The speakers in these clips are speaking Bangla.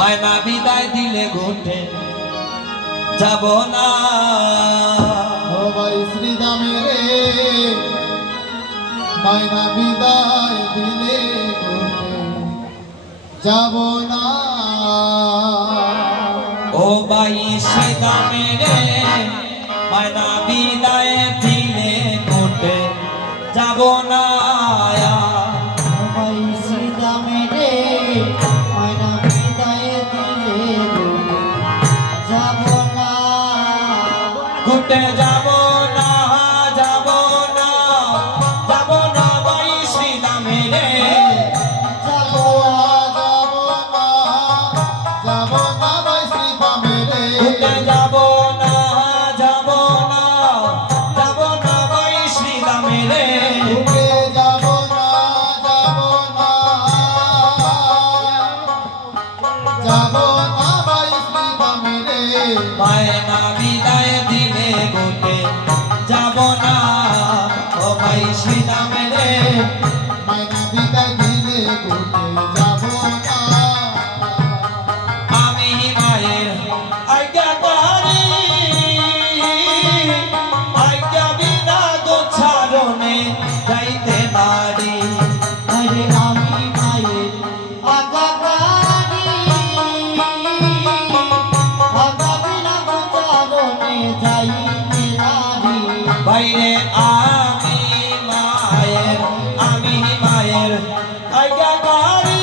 মায়না বিদায় দিলে ঘুটে যাব না। ও ভাই শ্রীদামে রে মায়না বিদায় দিলে ঘুটে যাব না। ও ভাই শ্রীদামে রে মায়না বিদায় দিলে ঘুটে যাব না। ভাই শ্রীদামে রে মায়না বিদায় দিলে যাব না। ঘুটে যাব না, যাব না, যাব না ভাই শ্রীদামে রে। যাব না যাব না ভাই শ্রীদামে রে। ঘুটে যাব না, যাব না, যাব না ভাই শ্রীদামে রে। ঘুটে যাব না যাব না ভাই শ্রীদামে রে। মায়না বিদায় দিলে ঘুটে যাব না। ও ভাই শ্রীদামে রে মায়না বিদায় দিলে ঘুটে যাব না। আমি মায়ের আজ্ঞাকারী, আজ্ঞা বিনা গোছারণে যাইতে নারী। আরে আমি মায়ের আজ্ঞাকারী, আজ্ঞা বিনা গোচারণে যাইতে নারী। বাইরে আমি মায়ের আজ্ঞাকারী,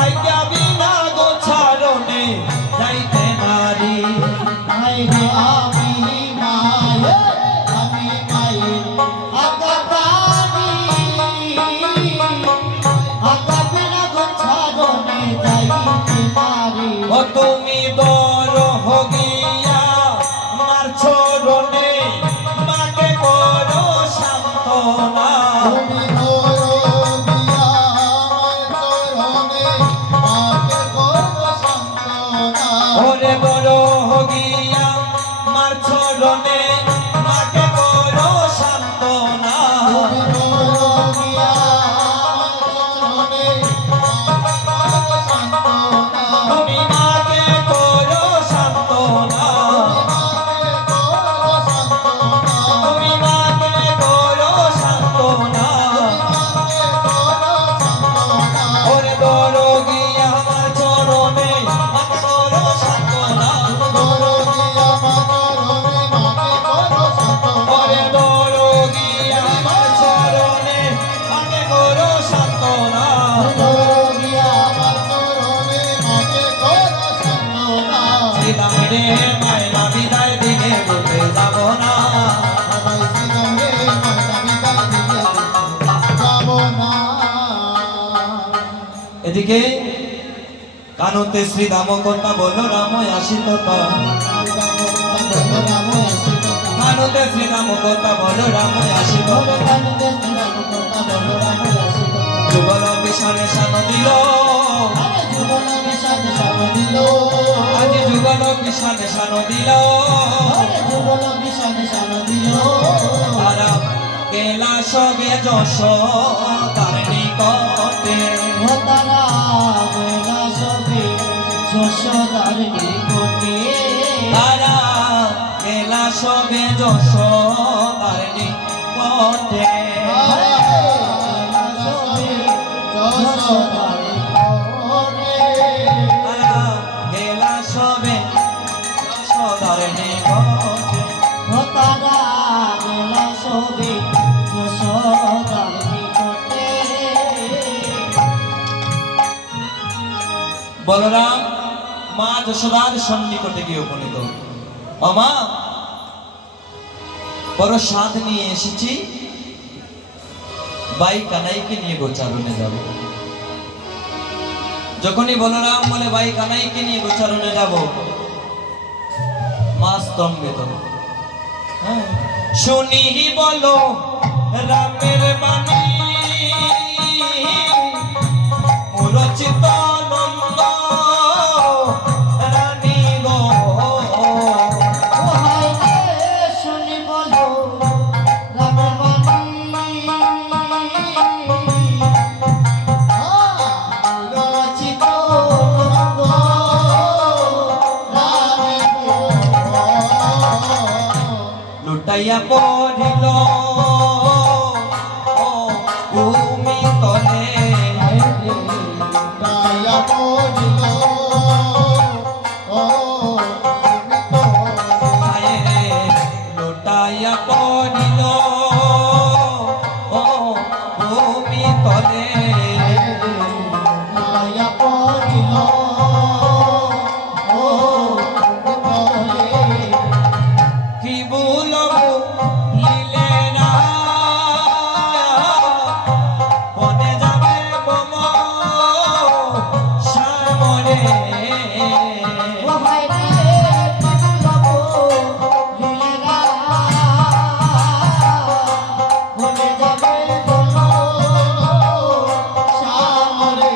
আজ্ঞা বিনা গোছারণে যাইতে নারী। আরে আমি মায়ের আজ্ঞাকারী, আজ্ঞা বিনা গোচারণে যাইতে নারী। ও তুমি দর হগিয়া মারছো রনে, মাকে করো সান্ত্বনা। তুমি দিয়া আমার চরণে মাকে করো সান্ত্বনা। ওরে বড় হগিয়া মারছো রনে, মাকে করো সান্ত্বনা। তুমি দিয়া আমার চরণে মাকে করো সান্ত্বনা। তুমি মাকে করো সান্ত্বনা। তুমি মাকে করো সান্ত্বনা। ওরে বড় গিয়া আমার চরণে মাকে করো সান্ত্বনা। ওরে বড় গিয়া আমার চরণে মাকে করো সান্ত্বনা। শ্রীদামে রে মায়না বিদায় দিলে ঘুটে যাব না। এদিকে কানতে শ্রীদাম কথা বলো রাম আসিত। কানতে শ্রীদাম কথা বলো রাম আসিত। যুগল বিষানে শান দিল, আজি যুগল বিষানে শান দিল। তারা গেলা সবে যশ তার নিকটে। তারা গেলা সবে যশ তার নিকটে। তারা গেলা সবে যশ তার নিকটে। বলরাম মা যশোদার সন্নিকটে গিয়ে উপনীত। ও মা, বড় সাধ নিয়ে এসেছি, বাই কানাইকে নিয়ে গোচারণে যাব। যখনই বলরাম বলে বাই কানাইকে নিয়ে গোচারণে যাব, মা স্তম্ভিত। শুনি বলো রামের বাণী, রচিত নন্দ রানী গো। শুনি বলো রামের বাণী, রচিত লুটাইয়া পড়িল ও ভূমি তলে তায়া পড়িল ও তুমি তো আয়ে রে লুটাইয়া পড়িল ও ভূমি তলে তায়া পড়িল ও তুমি কি বলবো লিলে না বনে যাবে বম সামনে ও ভাই রে তুলবো লীলা ভুলে যাবে বলো সামরে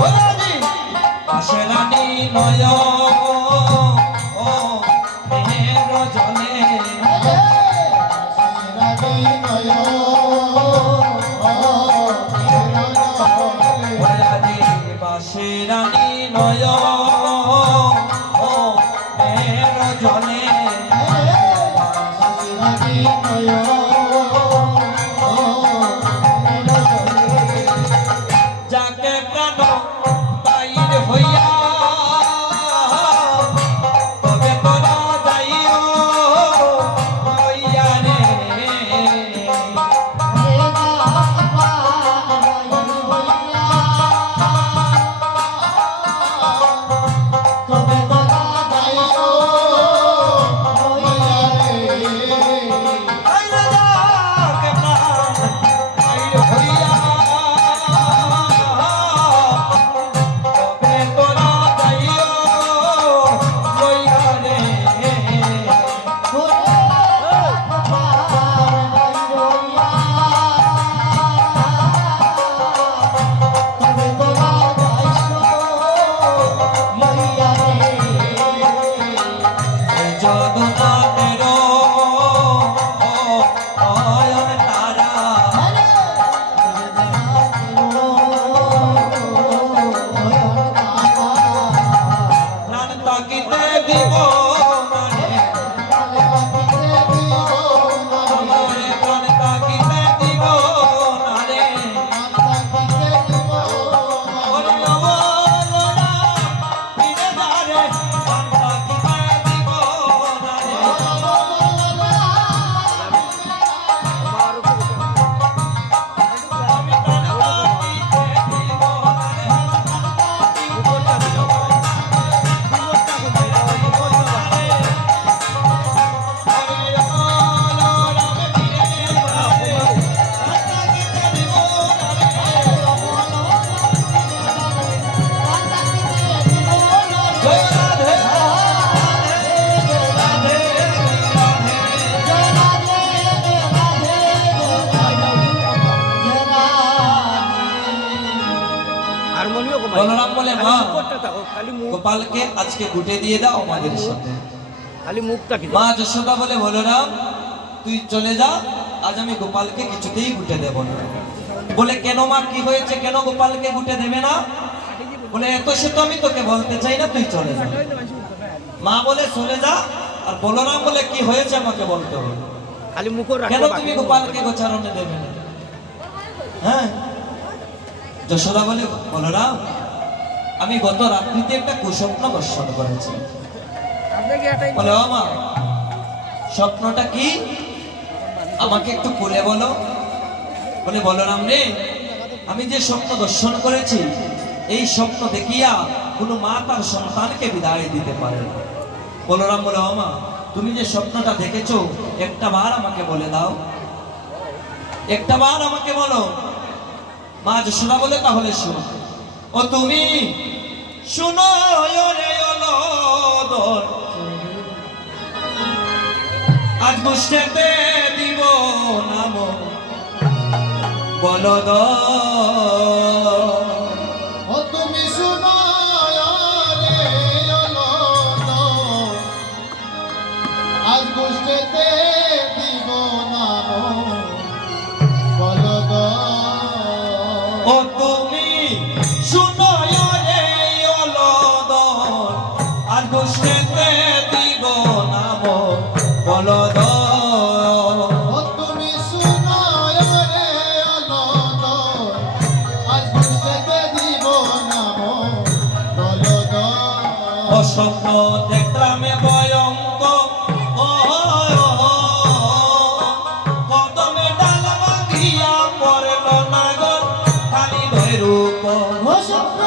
ওরে পাশেরানি নয় ও মেহের জলে ওরে পাশেরানি নয় ও মেহের জলে যাকে প্রাণ বাইর হইয়া তবে তোরা যাইও হইয়া রে তবে তোরা যাইও আইরে যাকে প্রাণ বাইর হইয়া তবে তোরা যাইও হইয়া রে জগন্নাথের অয়ন তারা প্রাণ তাকিতে দিব মানে আমারে প্রাণ তাকিতে দিব না রে ওরে অবলা ফিরে যা রে প্রাণ তাকিতে দিব না রে আমি প্রাণ তাকিতে দিব না রে বলরাম বলে মা গোপালকে আজকে গুটে দিয়ে দাও আমাদের সাথে খালি মুখটা কি মা যশোদা বলে বলরাম তুই চলে যা আজ আমি গোপালকে কিছুতেই গুটে দেব না বলে কেন মা কি হয়েছে কেন গোপালকে গুটে দেবে না বলে এত সে তো আমি তোকে বলতে চাই না তুই চলে যা মা বলে চলে যা আর বলরাম বলে কি হয়েছে আমাকে বলতে হবে খালি মুখ কেন তুমি গোপালকে গোচারণে দেবে না হ্যাঁ যশোদা বলে বলরাম আমি গত রাত্রিতে একটা কুস্বপ্ন দর্শন করেছি বলে ও মা স্বপ্নটা কি আমাকে একটু খুলে বলো বলে বলরাম রে আমি যে স্বপ্ন দর্শন করেছি এই স্বপ্ন দেখিয়া কোনো মা তার সন্তানকে বিদায় দিতে পারে না বলরাম বলে ও মা তুমি যে স্বপ্নটা দেখেছো একটা বার আমাকে বলে দাও একটা বার আমাকে বলো মা যশোদা বলে তাহলে শোনো ও তুমি শুনো রে অলদর আজ বুঝতে দিব নাম বলদ ও তুমি শুনো রে অলদ আজ গোষ্ঠীতে দিব নাম বলদ ও তুমি শুনো রে অলদর আজ বুঝতে দিব নাম বলদ দেখলামে ভয়ঙ্কর কদমে ডাল ভাঙিয়া পড়ল নাগর খালি ভৈরূপ ও স্বপ্ন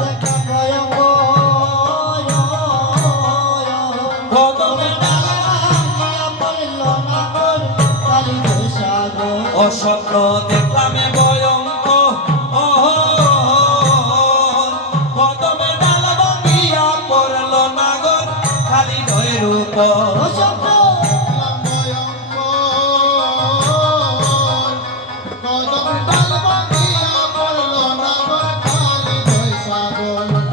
দেখা ভয়ঙ্কর কদমে ডাল ভাঙিয়া পড়ল নাগর কালী বৈশাগর ও স্বপ্ন দেখলামে ভয়ঙ্কর কদমে ডাল ভাঙিয়া পড়ল নাগর খালি ভৈরূপ ও স্বপ্ন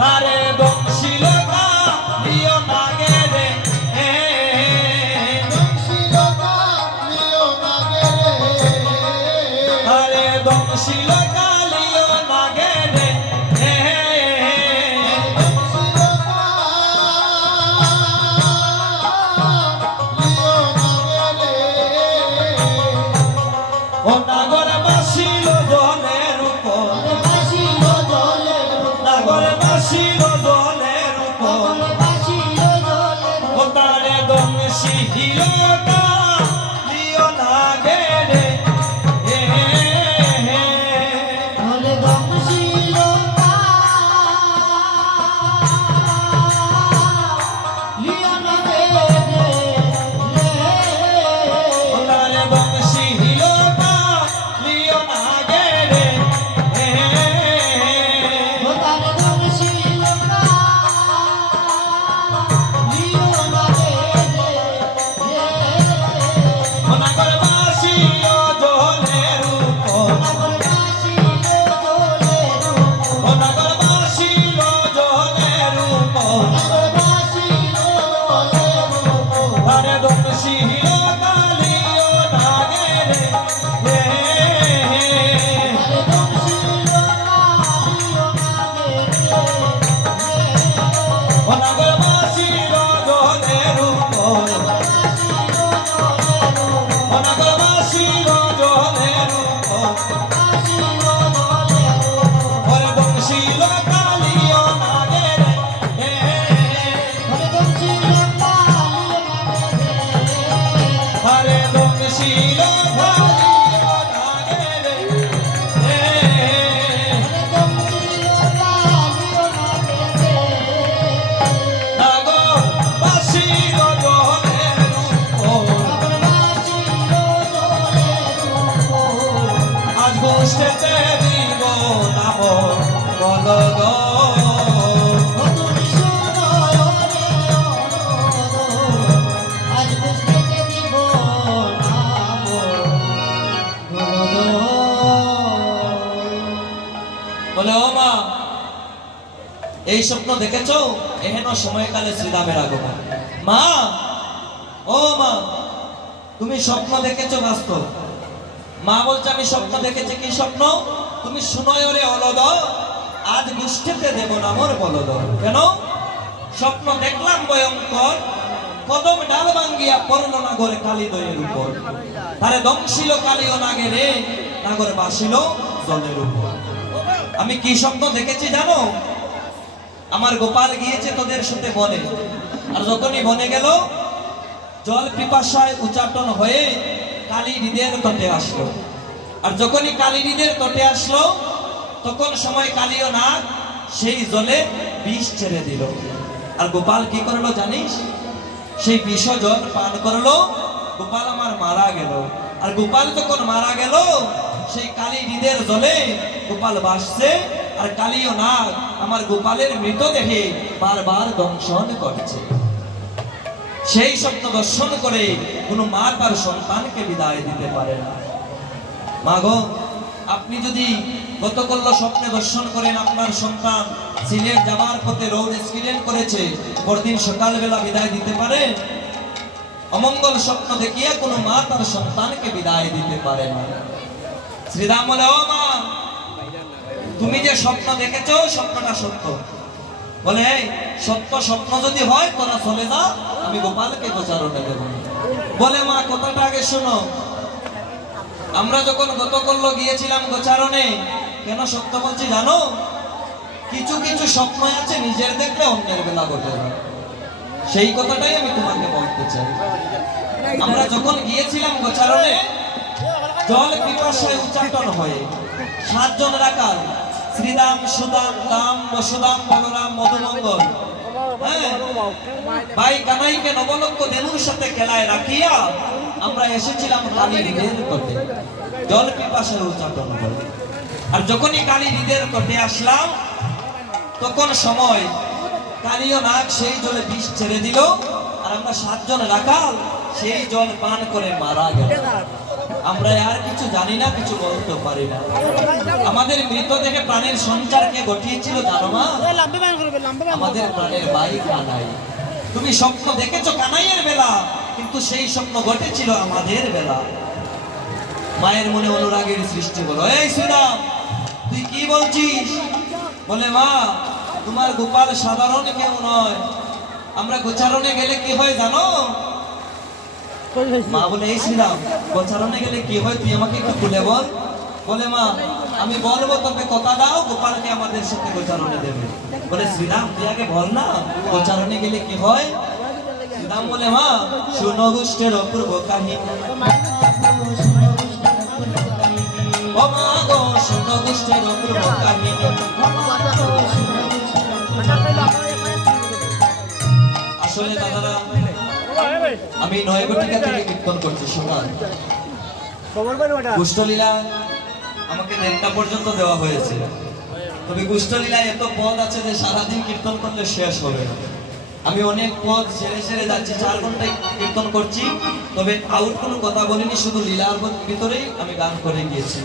আরে বংশীল কালিও নাগে রে আরে বংশীল কালিও নাগে রে ও নাগর বাসিল জলের উপর বাসিল জলের নাগর বাসিল জলের উপর বাসিল জলের ও তারে বংশীল কালিও নাগে রে বলে বংশীল লিও নগে রে ওনারে বংশীল কালিও নাগে রে ও তারে বংশীল লিও নগে রে ওনাগর বাসিল জলের উপর বাসিল জলের ওনাগর বাসিল জলের উপর বাসিল জলের আরে বংশীল কালিও নাগে রে ওনাগর বাসিল জলের উপর ওনাগর বাসিল জলের উপর ওরে বংশীল কালিও নাগে রে আরে বংশীল কালিও নাগে রে নাগর বাসিল জলের উপর আজ গোষ্ঠীতে দিব নাম বলদ বলে ও মা এই স্বপ্ন দেখেছো এহেন সময়কালে শ্রীরামের আগমন মা ও মা তুমি স্বপ্ন দেখেছো বাস্তব মা বলছে আমি স্বপ্ন দেখেছি কি স্বপ্ন তুমি শুনোয় রে অলদ আজ গোষ্ঠীতে দেব নামর বলদ কেন স্বপ্ন দেখলাম ভয়ঙ্কর কদম ডাল ভাঙ্গিয়া পড়ল নাগরে কালী দয়ের উপর তারে দংশিল কালিও নাগে রে নাগর বাসিল জলের উপর আমি কি স্বপ্ন দেখেছি জানো আমার গোপাল গিয়েছে তোদের সাথে বনে আর যখনই বনে গেল জল পিপাসায় উচ্চাটন হয়ে কালী হৃদের তটে আসলো আর যখনই কালী হৃদের তটে আসলো তখন সময় কালীয় নাগ সেই জলে বিষ ছেড়ে দিল আর গোপাল কি করলো জানিস সেই বিষ জল পান করলো গোপাল আমার মারা গেল আর গোপাল যখন মারা গেল সেই কালী হৃদের জলে গোপাল ভাসছে আর কালীয় নাগ আমার গোপালের মৃতদেহে বারবার দংশন করছে সেই স্বপ্ন দর্শন করে কোনো মা তার সন্তানকে বিদায় দিতে পারে না মা গো আপনি যদি গতকল্য স্বপ্নে দর্শন করেন আপনার সন্তান সিলেট যাবার পথে রোড অ্যাক্সিডেন্ট করেছে পরদিন সকালবেলা বিদায় দিতে পারে অমঙ্গল স্বপ্ন দেখিয়ে কোনো মা তার সন্তানকে বিদায় দিতে পারে না শ্রীরাম বলে ও মা তুমি যে স্বপ্ন দেখেছো স্বপ্নটা সত্য বলে এই সত্য স্বপ্ন যদি হয় তোরা চলে যা আমি গোপালকে গোচারণে দেব বলে মা কথাটা আগে শোনো আমরা যখন গতকল্য গিয়েছিলাম গোচারণে কেন সত্য বলছি জানো কিছু কিছু স্বপ্ন আছে নিজের দেখলে অন্যের বেলা ঘটে না সেই কথাটাই আমি তোমাকে বলতে চাই। আমরা যখন গিয়েছিলাম গোচারণে, জল পিপাসায় উচ্চাটন হয়ে 7 জন রাখাল, শ্রীরাম, সুদাম, রাম, বসুদাম, বলরাম, মধুমঙ্গল, হ্যাঁ, ভাই কানাইকে নবলক্ষ দেনুর সাথে খেলায় রাখিয়া আমরা এসেছিলাম কালী হৃদের তটে, জল পিপাসায় উচ্চাটন হয়ে। আর যখনই কালী হৃদের তটে আসলাম, তখন সময় কালীয় নাগ সেই জলে বিষ ছেড়ে দিল, আর আমরা 7 জন রাখাল সেই জল পান করে মারা গেল। আমরা আর কিছু জানি না, কিছু বলতে পারি না। আমাদের মৃতদেহে প্রাণের সঞ্চার কে ঘটিয়েছিল জানো মা? আমাদের প্রাণের ভাই কানাই। তুমি স্বপ্ন দেখেছো কানাইয়ের বেলা, কিন্তু সেই স্বপ্ন ঘটেছিল আমাদের বেলা। মায়ের মনে অনুরাগের সৃষ্টি হলো। এই শ্রীরাম, তুই কি বলছিস? বলে মা, তোমার গোপাল সাধারণ কেউ নয়। আমরা গোচারণে গেলে কি হয় জানো? মা বলে এই শ্রীরাম, গোচারণে গেলে কি হয় তুই আমাকে একটু খুলে বল। বলে মা, আমি বলবো, তবে কথা দাও গোপালকে আমাদের সাথে গোচারণে দেবে। বলে শ্রীরাম, তুই আগে বল না গোচারণে গেলে কি হয়। শ্রীরাম বলে মা, শোনো গোষ্ঠের অপূর্ব কাহিনী। ও মা গো, শোনো গোষ্ঠের অপূর্ব কাহিনী। আসলে দাদারা, আমি 9 বটিকা থেকে কীর্তন করছি সকাল। কুষ্ঠলীলা আমাকে 1:30টা পর্যন্ত দেওয়া হয়েছে। তবে কুষ্ঠলীলায় এত পদ আছে যে সারাদিন কীর্তন করলে শেষ হবে না। আমি অনেক পদ ছেড়ে ছেড়ে যাচ্ছি, 4 ঘন্টায় কীর্তন করছি। তবে আউট কোনো কথা বলিনি, শুধু লীলার ভিতরেই আমি গান করে গিয়েছি।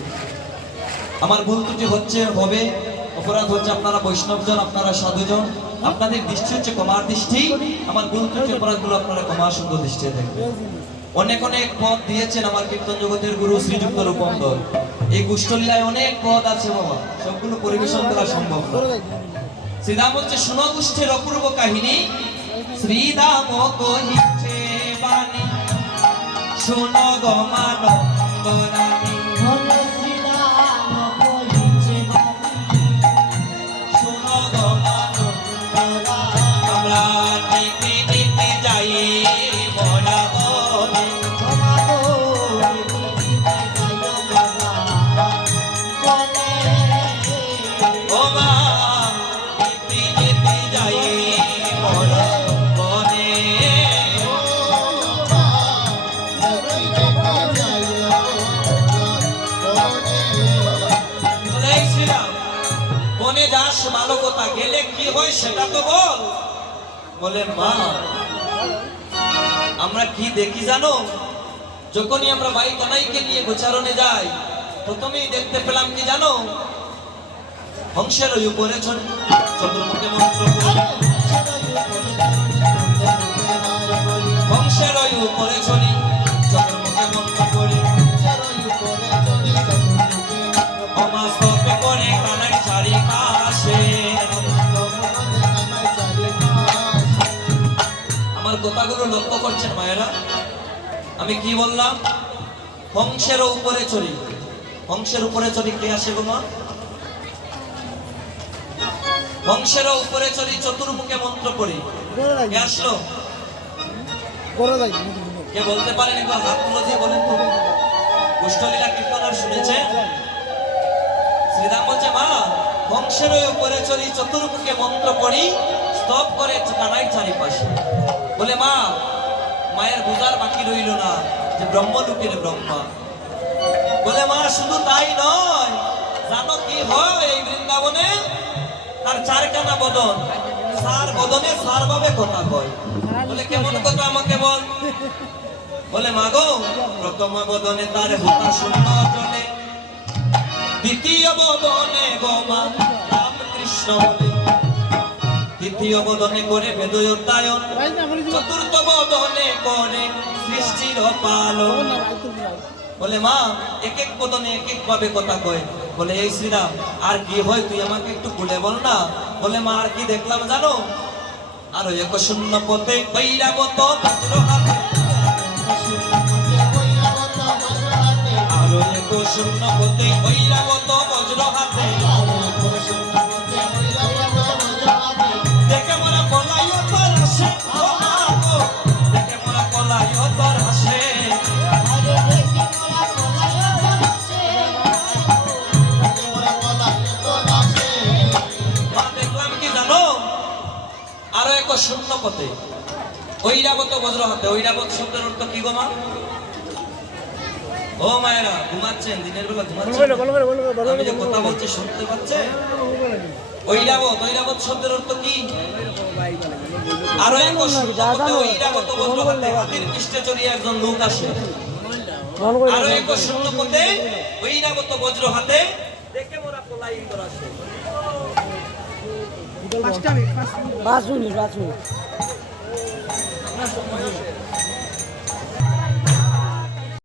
আমার ভুল ত্রুটি হচ্ছে, হবে, অপরাধ হচ্ছে। আপনারা বৈষ্ণবজন, আপনারা সাধুজন, আপনাদের দৃষ্টি হচ্ছে ক্ষমার দৃষ্টি। আমার ভুল ত্রুটি অপরাধগুলো আপনারা ক্ষমা সুন্দর দৃষ্টিতে দেখবেন। অনেক অনেক পদ দিয়েছেন আমার কীর্তন জগতের গুরু শ্রীযুক্ত রূপন্দর। এই কুষ্ঠলীলায় অনেক পদ আছে বাবা, সবগুলো পরিবেশন করা সম্ভব না। শ্রীরাম বলছে, শুনো গোষ্ঠের অপূর্ব কাহিনী। শ্রীরাম কহিছে বাণী, শুনো গো মানব রানী। বলে শ্রীরাম কহিছে বাণী, শুনো গো মানব রানী। আমরা নীতি নীতি যাই মরা বনে। ও মা, নীতি নীতি যাই মরা বনে। বলে, এই শ্রীরাম, বনে যাস ভালো কথা, গেলে কি হয় সেটা তো বল। বলে মা, আমরা কি দেখি জানো? যখনই আমরা ভাই কানাইকে নিয়ে গোচারণে যাই, প্রথমেই দেখতে পেলাম কি জানো? হংসের ওই উপরে চতুর্মুখে মন্ত্র পড়ি, হংসের ওই উপরে চলি, চতুর্মুখে মন্ত্র পড়ি। অমাস্তপে করে কানাই চারিপাশে। আমার কথাগুলো লক্ষ্য করছেন মায়েরা? আমি কি বললাম? হংসের উপরে চড়ি। হংসের উপরে চড়ি কে আসে গো মা? হংসের উপরে চড়ি, চতুর্মুখে মন্ত্র পড়ি। কে আসলো? কে বলতে পারেন? একবার হাত তুলে দিয়ে বলেন তো। কুষ্ঠলীলা কীর্তন শুনেছে? শ্রীরাম বলছে, মা, হংসের উপরে চড়ি, চতুর্মুখে মন্ত্র পড়ি, স্তব করে কানাই চারিপাশে। বলে মা, মায়ের বুঝার বাকি রইল না যে ব্রহ্মলোকের ব্রহ্মা। বলে মা, শুধু তাই নয়, জানো কি হয় এই বৃন্দাবনে? তার 4খানা বদন, 4 বদনে 4 ভাবে কথা কয়। বলে কেমন কথা আমাকে বল। বলে মা গো, প্রথম বদনে তার হুতা শূন্য জলে, দ্বিতীয় বদনে গো মা রামকৃষ্ণ বলে, তৃতীয় বদনে করে বেদ অধ্যায়ন, চতুর্থ বদনে করে সৃষ্টির পালন। বলে মা, এক এক বদনে এক এক ভাবে কথা কয়। বলে এই শ্রীরাম, আর কি হয় তুই আমাকে একটু বলে বল না। বলে মা, আর কি দেখলাম জানো? আরো এক শূন্য পথে ঐরাবত বজ্র হাতে, আরো এক শূন্য পথে ঐরাবত বজ্র হাতে। দেখে মনে পলাইও তার আসে, ও মা এক শূন্য পথে ঐরাবত বজ্র হাতে। ঐরাবত শব্দের অর্থ কি গো মা? ও মায়েরা ঘুমাচ্ছেন, দিনের বেলা ঘুমাচ্ছেন? আমি যে কথা বলছি শুনতে পাচ্ছে? ঐরাবত, ঐরাবত শব্দের অর্থ কি? আরো এক শূন্য পথে ঐরাবত বজ্র হাতে হাতির পৃষ্ঠে চড়িয়ে একজন লোক আসে। আরো এক শূন্য পথে ঐরাবত বজ্র হাতে দেখে মোরা পলাইন করা আসে। 5 মিনিট